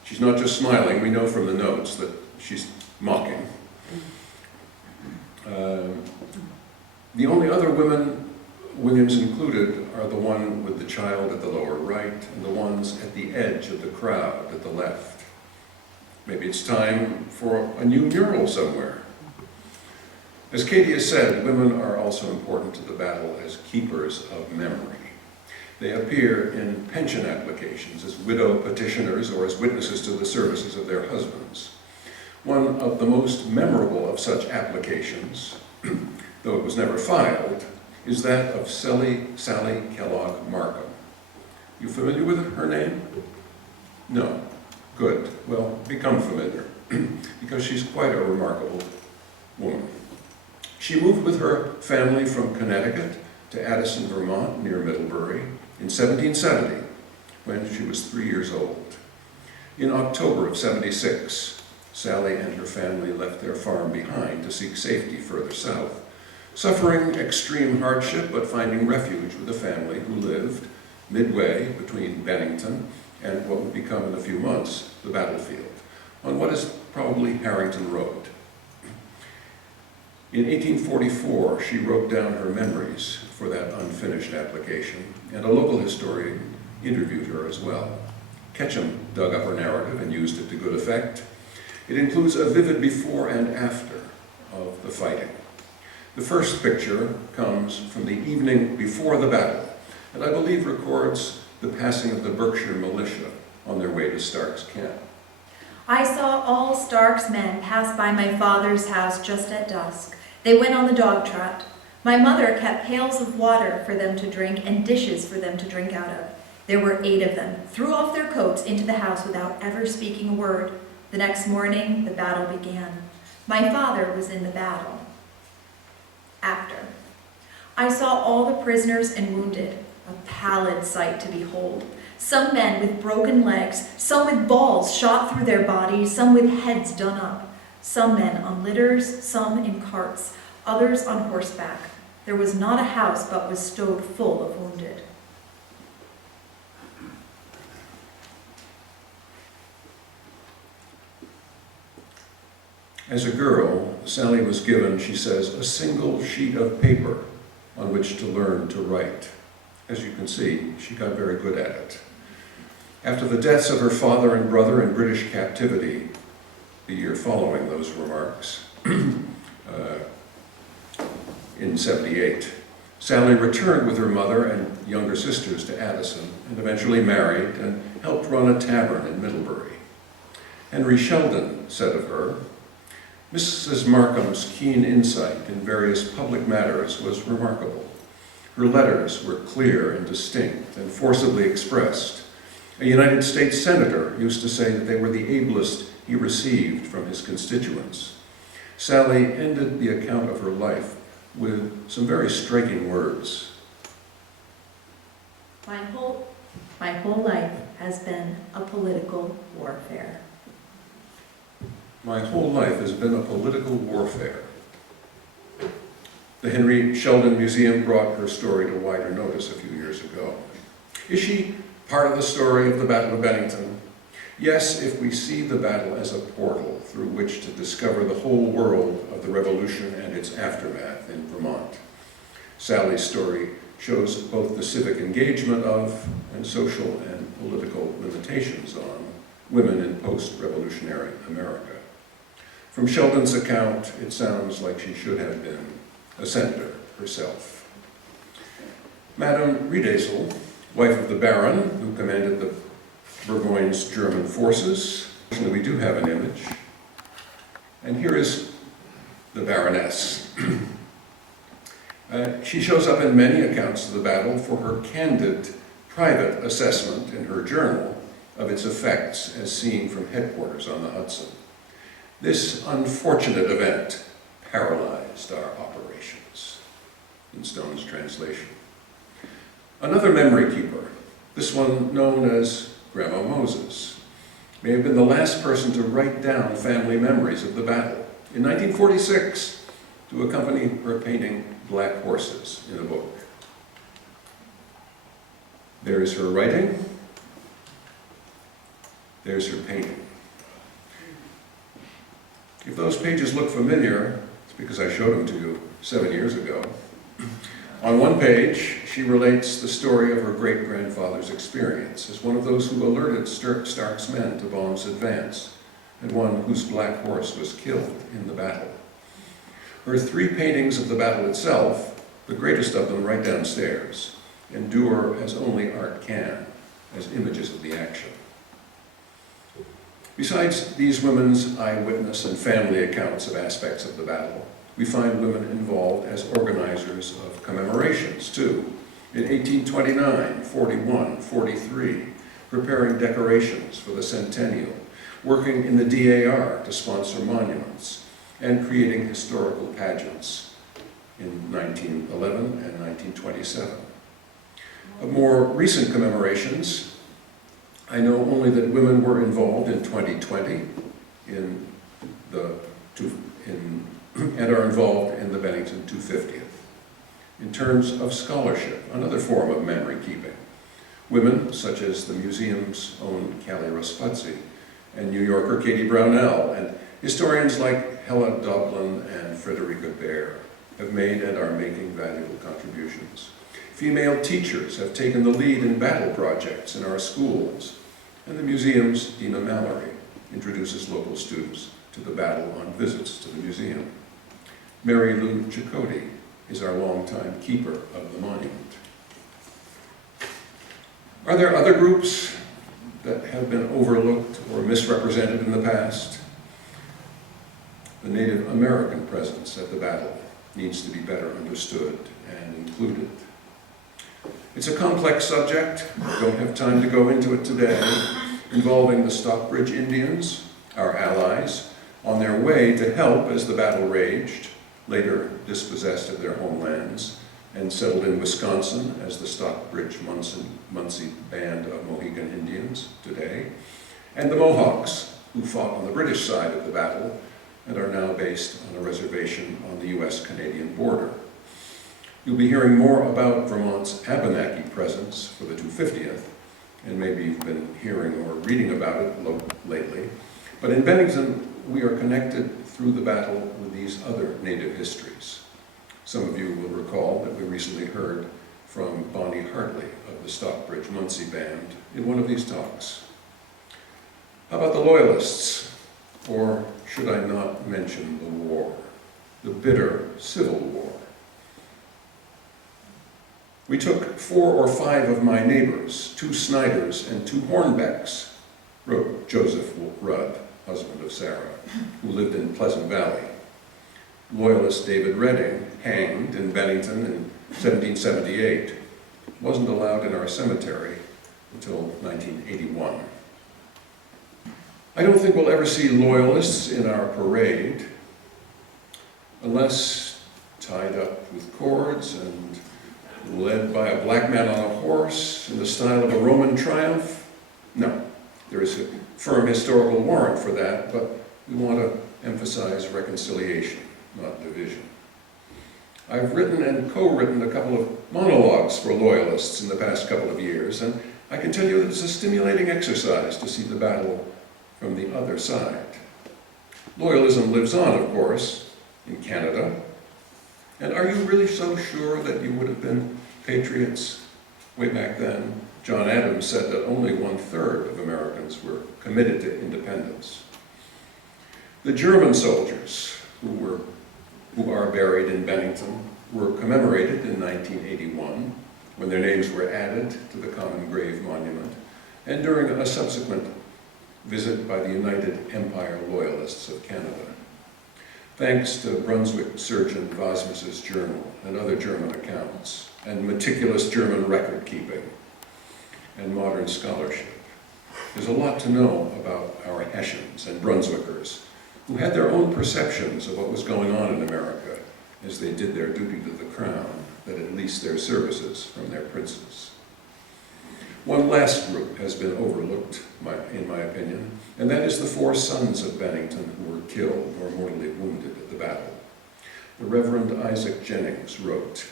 She's not just smiling, we know from the notes that she's mocking. The only other women Williams included are the one with the child at the lower right and the ones at the edge of the crowd at the left. Maybe it's time for a new mural somewhere. As Katie has said, women are also important to the battle as keepers of memory. They appear in pension applications as widow petitioners or as witnesses to the services of their husbands. One of the most memorable of such applications, though it was never filed, is that of Sally Kellogg Markham. You familiar with her name? No. Good. Well, become familiar, because she's quite a remarkable woman. She moved with her family from Connecticut to Addison, Vermont, near Middlebury, in 1770, when she was 3 years old. In October of 76, Sally and her family left their farm behind to seek safety further south, suffering extreme hardship but finding refuge with a family who lived midway between Bennington and what would become in a few months the battlefield, on what is probably Harrington Road. In 1844, she wrote down her memories for that unfinished application, and a local historian interviewed her as well. Ketchum dug up her narrative and used it to good effect. It includes a vivid before and after of the fighting. The first picture comes from the evening before the battle, and I believe records the passing of the Berkshire militia on their way to Stark's camp. I saw all Stark's men pass by my father's house just at dusk. They went on the dog trot. My mother kept pails of water for them to drink and dishes for them to drink out of. There were 8 of them, threw off their coats into the house without ever speaking a word. The next morning, the battle began. My father was in the battle. After. I saw all the prisoners and wounded, a pallid sight to behold. Some men with broken legs, some with balls shot through their bodies, some with heads done up. Some men on litters, some in carts, others on horseback. There was not a house but was stowed full of wounded. As a girl, Sally was given, she says, a single sheet of paper on which to learn to write. As you can see, she got very good at it. After the deaths of her father and brother in British captivity, the year following those remarks, in '78. Sally returned with her mother and younger sisters to Addison and eventually married and helped run a tavern in Middlebury. Henry Sheldon said of her, "Mrs. Markham's keen insight in various public matters was remarkable. Her letters were clear and distinct and forcibly expressed. A United States Senator used to say that they were the ablest he received from his constituents." Sally ended the account of her life with some very striking words. My whole life has been a political warfare. My whole life has been a political warfare. The Henry Sheldon Museum brought her story to wider notice a few years ago. Is she part of the story of the Battle of Bennington? Yes, if we see the battle as a portal through which to discover the whole world of the Revolution and its aftermath in Vermont. Sally's story shows both the civic engagement of and social and political limitations on women in post-revolutionary America. From Sheldon's account, it sounds like she should have been a senator herself. Madame Riedesel, wife of the Baron, who commanded the Burgoyne's German forces. We do have an image. And here is the Baroness. She shows up in many accounts of the battle for her candid, private assessment in her journal of its effects as seen from headquarters on the Hudson. This unfortunate event paralyzed our operations, in Stone's translation. Another memory keeper, this one known as Grandma Moses, may have been the last person to write down family memories of the battle. In 1946, to accompany her painting black horses in a book. There's her writing, there's her painting. If those pages look familiar, it's because I showed them to you 7 years ago. On one page, she relates the story of her great-grandfather's experience as one of those who alerted Stark's men to Baum's advance, and one whose black horse was killed in the battle. Her 3 paintings of the battle itself, the greatest of them right downstairs, endure as only art can, as images of the action. Besides these women's eyewitness and family accounts of aspects of the battle, we find women involved as organizers of commemorations, too. In 1829, 41, 43, preparing decorations for the Centennial, working in the DAR to sponsor monuments, and creating historical pageants in 1911 and 1927. Of more recent commemorations, I know only that women were involved in 2020 and are involved in the Bennington 250th. In terms of scholarship, another form of memory keeping, women such as the museum's own Callie Raspuzzi and New Yorker Katie Brownell and historians like Helen Doblin and Frederica Baer have made and are making valuable contributions. Female teachers have taken the lead in battle projects in our schools, and the museum's Dina Mallory introduces local students to the battle on visits to the museum. Mary Lou Chakotay is our longtime keeper of the monument. Are there other groups that have been overlooked or misrepresented in the past? The Native American presence at the battle needs to be better understood and included. It's a complex subject, we don't have time to go into it today, involving the Stockbridge Indians, our allies, on their way to help as the battle raged, later dispossessed of their homelands, and settled in Wisconsin as the Stockbridge-Munsee Band of Mohegan Indians today, and the Mohawks, who fought on the British side of the battle and are now based on a reservation on the US-Canadian border. You'll be hearing more about Vermont's Abenaki presence for the 250th, and maybe you've been hearing or reading about it lately. But in Bennington, we are connected through the battle with these other Native histories. Some of you will recall that we recently heard from Bonnie Hartley of the Stockbridge-Munsee Band in one of these talks. How about the Loyalists? Or should I not mention the war, the bitter Civil War? We took 4 or 5 of my neighbors, 2 Snyders and 2 Hornbecks, wrote Joseph Rudd, husband of Sarah, who lived in Pleasant Valley. Loyalist David Redding, hanged in Bennington in 1778, wasn't allowed in our cemetery until 1981. I don't think we'll ever see Loyalists in our parade unless tied up with cords and led by a black man on a horse in the style of a Roman triumph. No, there is a firm historical warrant for that, but we want to emphasize reconciliation, not division. I've written and co-written a couple of monologues for Loyalists in the past couple of years, and I can tell you that it's a stimulating exercise to see the battle from the other side. Loyalism lives on, of course, in Canada. And are you really so sure that you would have been patriots way back then? John Adams said that only 1/3 of Americans were committed to independence. The German soldiers who are buried in Bennington were commemorated in 1981 when their names were added to the Common Grave Monument and during a subsequent visit by the United Empire Loyalists of Canada. Thanks to Brunswick surgeon Vasmus's journal and other German accounts, and meticulous German record keeping, and modern scholarship, there's a lot to know about our Hessians and Brunswickers, who had their own perceptions of what was going on in America as they did their duty to the crown that had leased their services from their princes. One last group has been overlooked, in my opinion, and that is the 4 sons of Bennington who were killed or mortally wounded at the battle. The Reverend Isaac Jennings wrote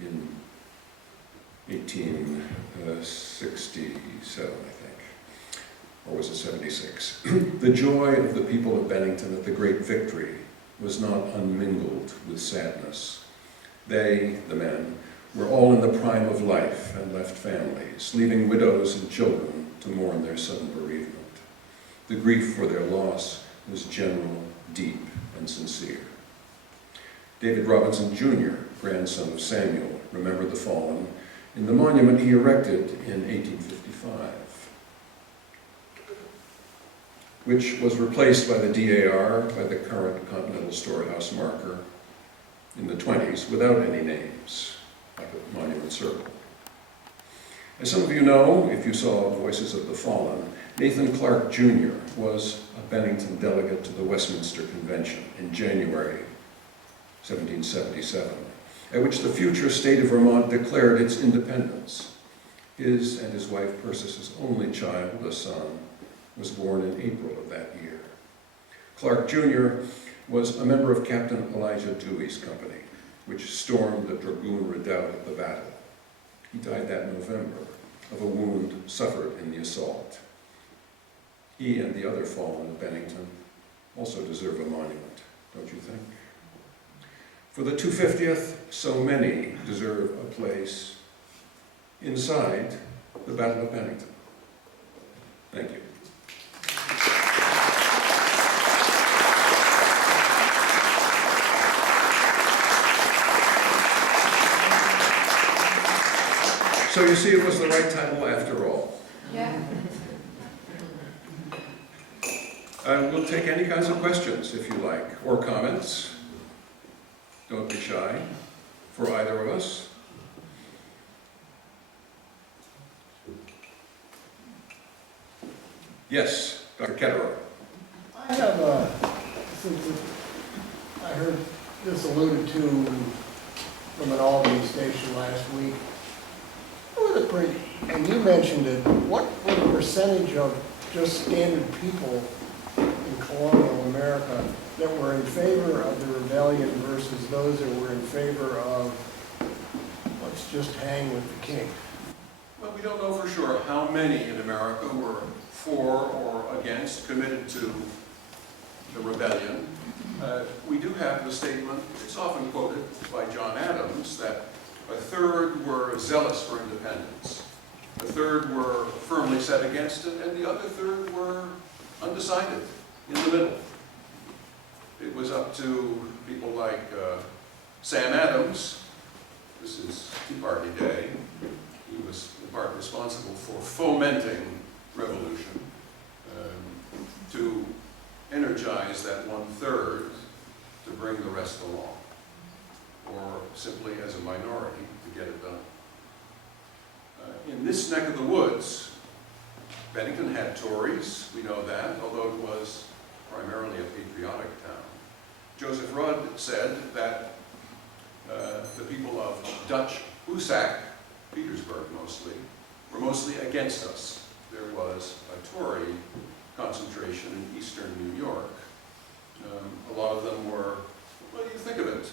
in 1867, I think, or was it 76? The joy of the people of Bennington at the great victory was not unmingled with sadness. They, the men, were all in the prime of life and left families, leaving widows and children to mourn their sudden bereavement. The grief for their loss was general, deep, and sincere. David Robinson Jr., grandson of Samuel, remembered the fallen in the monument he erected in 1855, which was replaced by the DAR, by the current Continental Storehouse marker in the 20s, without any names, like a monument circle. As some of you know, if you saw Voices of the Fallen, Nathan Clark Jr. was a Bennington delegate to the Westminster Convention in January 1777, at which the future state of Vermont declared its independence. His and his wife Percis's only child, a son, was born in April of that year. Clark Jr. was a member of Captain Elijah Dewey's company, which stormed the Dragoon Redoubt at the battle. He died that November of a wound suffered in the assault. He and the other fallen of Bennington also deserve a monument, don't you think? For the 250th, so many deserve a place inside the Battle of Bennington. Thank you. So you see, it was the right title after all. Yeah. We'll take any kinds of questions, if you like, or comments. Don't be shy, for either of us. Yes, Dr. Ketterer. I have a, I heard this alluded to from an Albany station last week. And you mentioned it, what were the percentage of just standard people in colonial America that were in favor of the rebellion versus those that were in favor of, let's just hang with the king? Well, we don't know for sure how many in America were for or against, committed to the rebellion. We do have the statement, it's often quoted by John Adams, that 1/3 were zealous for independence, 1/3 were firmly set against it, and the other 1/3 were undecided, in the middle. It was up to people like Sam Adams this is Tea Party Day. He was in part responsible for fomenting revolution, to energize that 1/3 to bring the rest along, or simply as a minority to get it done. In this neck of the woods, Bennington had Tories, we know that, although it was primarily a patriotic town. Joseph Rudd said that the people of Dutch Usak, Petersburg mostly, were mostly against us. There was a Tory concentration in eastern New York. A lot of them were, what do you think of it?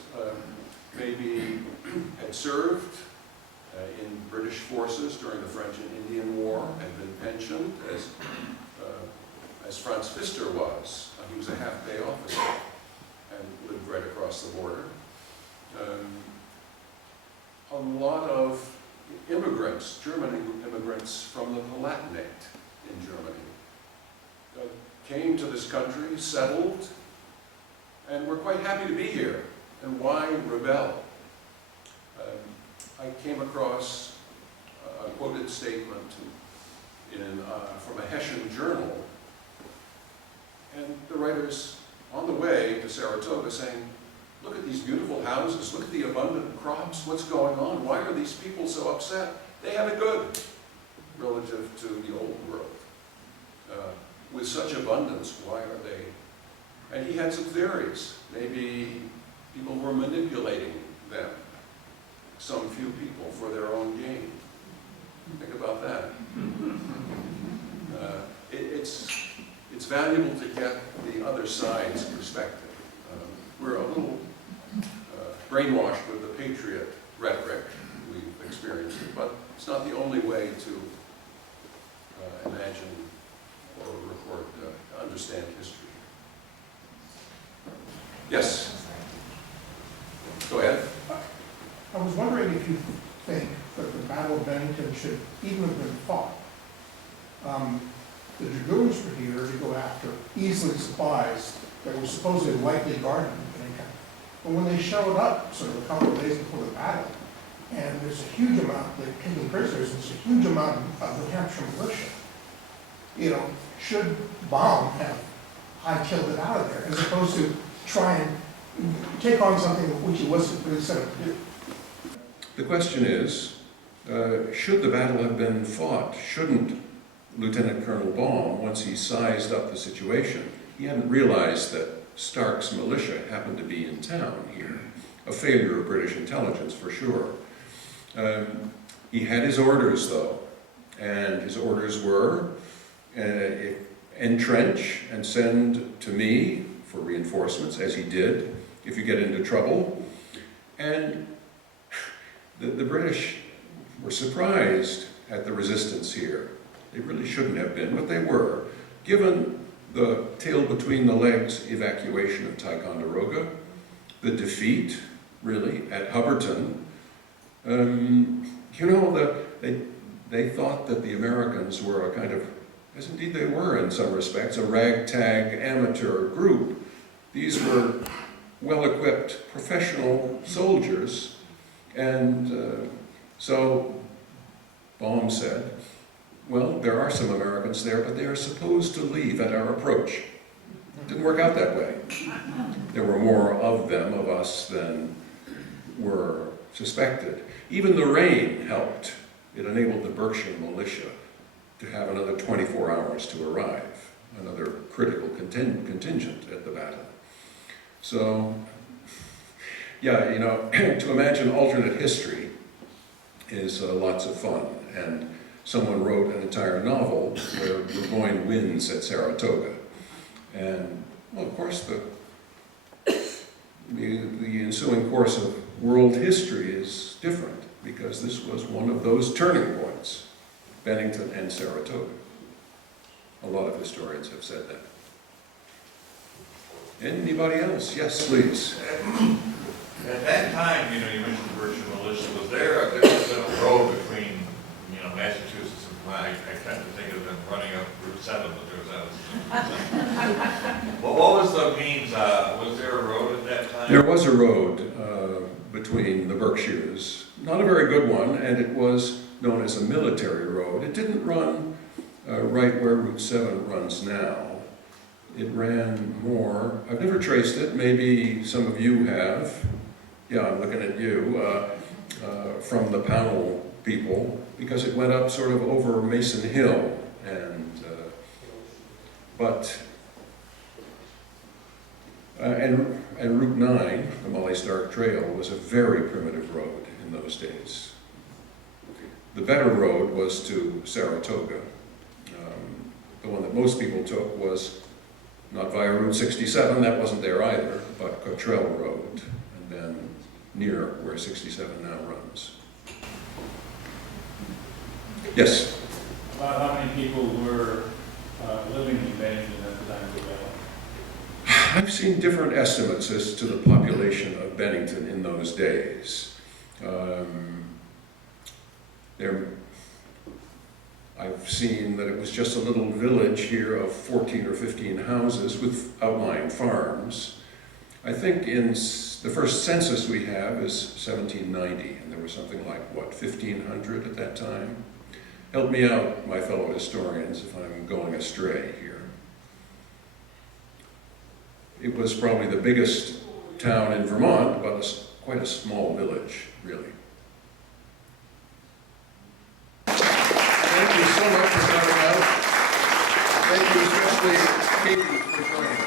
Maybe had served in British forces during the French and Indian War, had been pensioned, as Franz Pfister was. He was a half-pay officer and lived right across the border. A lot of immigrants, German immigrants from the Palatinate in Germany, came to this country, settled, and were quite happy to be here. And why rebel? I came across a quoted statement from a Hessian journal, and the writer's on the way to Saratoga saying, look at these beautiful houses, look at the abundant crops, what's going on? Why are these people so upset? They have it good relative to the old world. With such abundance, why are they? And he had some theories. Maybe people were manipulating them, some few people, for their own gain. Think about that. It's valuable to get the other side's perspective. We're a little brainwashed with the patriot rhetoric. We've experienced it, but it's not the only way to imagine or record, understand history. Yes? Go ahead. I was wondering if you think that the Battle of Bennington should even have been fought. The dragoons were here to go after easily supplies that were supposedly lightly guarded in Bennington. But when they showed up sort of a couple of days before the battle, and there's a huge amount, they're taking prisoners, there's a huge amount of New Hampshire militia. You know, should Baum have high-tailed it out of there, as opposed to try and take on something which he wasn't really set up to do? The question is, should the battle have been fought? Shouldn't Lieutenant Colonel Baum, once he sized up the situation, he hadn't realized that Stark's militia happened to be in town here. A failure of British intelligence, for sure. He had his orders, though, and his orders were entrench and send to me for reinforcements, as he did, if you get into trouble. And the British were surprised at the resistance here. They really shouldn't have been, but they were. Given the tail between the legs evacuation of Ticonderoga, the defeat, really, at Hubbardton, you know, they thought that the Americans were a kind of, as indeed they were in some respects, a ragtag amateur group. These were well-equipped professional soldiers, and so Baum said, well, there are some Americans there, but they are supposed to leave at our approach. It didn't work out that way. There were more of them, of us, than were suspected. Even the rain helped. It enabled the Berkshire militia to have another 24 hours to arrive, another critical contingent at the battle. So, yeah, you know, to imagine alternate history is lots of fun. And someone wrote an entire novel where Burgoyne wins at Saratoga. And, well, of course, the ensuing course of world history is different, because this was one of those turning points, Bennington and Saratoga. A lot of historians have said that. Anybody else? Yes, please. At that time, you know, you mentioned the Berkshire militia. Was there was a road between, you know, Massachusetts and I tend to think of them running up Route 7, but there was well, what was the means? Was there a road at that time? There was a road between the Berkshires. Not a very good one, and it was known as a military road. It didn't run right where Route 7 runs now. It ran more, I've never traced it, maybe some of you have. Yeah, I'm looking at you, from the panel people, because it went up sort of over Mason Hill, and Route 9, the Molly Stark Trail, was a very primitive road in those days. The better road was to Saratoga. The one that most people took was not via Route 67, that wasn't there either, but Cottrell Road, and then near where 67 now runs. Yes? About how many people were living in Bennington at the time of the battle? I've seen different estimates as to the population of Bennington in those days. I've seen that it was just a little village here of 14 or 15 houses with outlying farms. I think in the first census we have is 1790, and there was something like, what, 1,500 at that time? Help me out, my fellow historians, if I'm going astray here. It was probably the biggest town in Vermont, but quite a small village, really. Thank you so much for coming out. Thank you especially, Katie, for joining us.